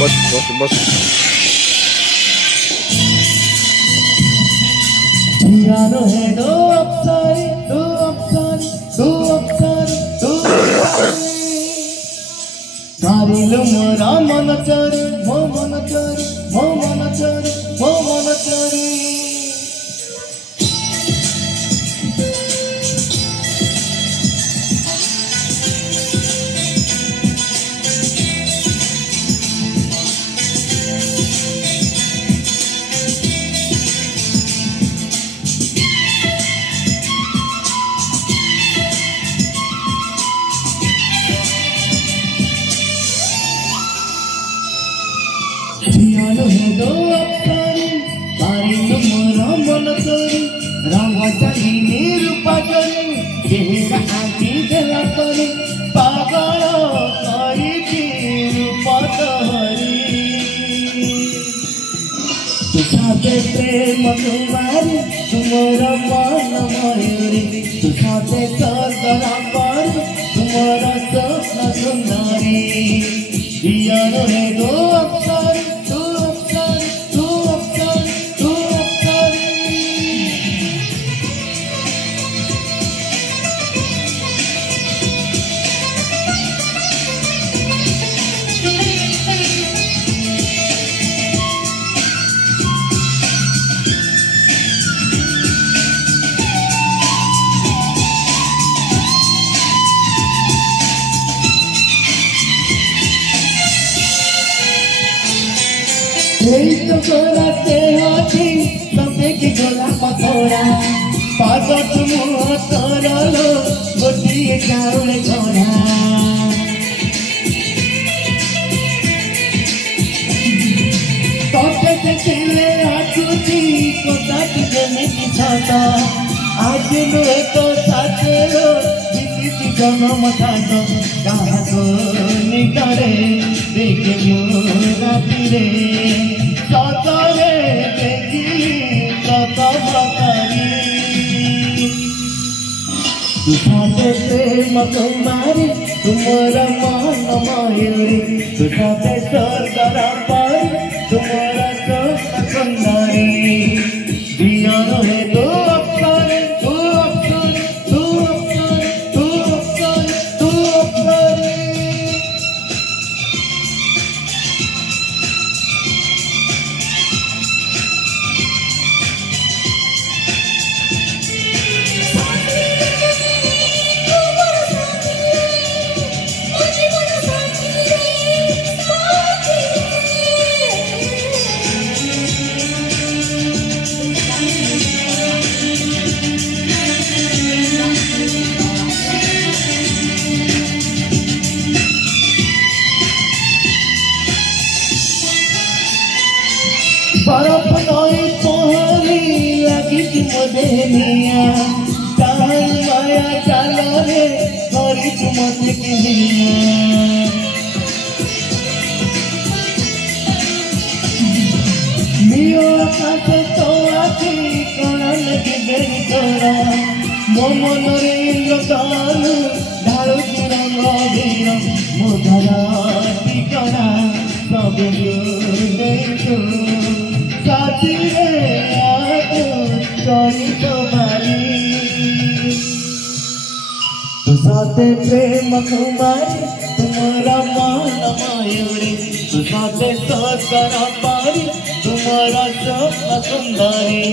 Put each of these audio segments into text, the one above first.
बस बस बस यारो है दो अफसारी दो अफसारी दो अफसारी दो कारिलो मोरा मन चरी मो मन चरी मो मन चरी मो मन चरी यारो है दो अफसारी कारिलो मोरा मन चरी रंग चली निरूपा चरी चेहरा आँखी देला परी पागल करी रूप तोहरी तुझाते प्रेम तुम्हारी तुमरा मन मयूरी तुझाते सरदरा पर तुम्हारा स्वप्न सुंदरी यारो है दो अफसारी दो अफसारी दो अफसारी दो अफसारी तो गोराते हाथी सबे की गोला पकोड़ा पागत मुँह तोरलो गोटिए चाउल छोड़ा तोटे देखले आकुची कोता तुझे नहीं छाता आज नुए तो साथे लो बीती जन्म थानो कहाँ को नितरे देखे मोरा तीरे सतरे देखी कत बकरी तुझाते प्रेम तुम्हारी तुम्हारा मन मयूरी तुझाते सरदरा पर तुम्हारा स्वप्न सुंदरी यारो है दो अफसारी दो अफसारी दो अफसारी दो अफसारी दो अफसारी बर्फ नई पहरी लगी मदे मिया ताल माया चाल रे करी मत किनिया मियो आकाश तो आखी कणा लगी बेरी तोरा मो मन रे इंद्रधन ढालु रंग वीर मो धरा टिकरा सब देखो साथी रे आगो करी तुम्हारी तुझाते प्रेम कुमारी तुम्हारा मन मयूरी तुझाते सरदरा पारी तुम्हारा स्वप्न सुंदरी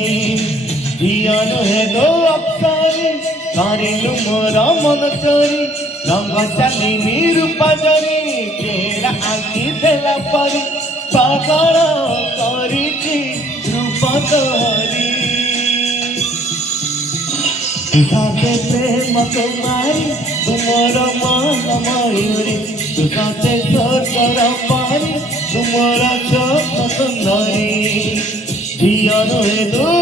यारो है दो अफसारी कारिलो मोरा मन चोरी रंग चली निरूपा जरी चेहरा आँखी देला परी पागल करी रूप तोहरी तुझाते प्रेम तुम्हारी तुम्हारा मन मयूरी तुझाते सरदरा पारी तुम्हारा स्वप्न सुंदरी यारो है दो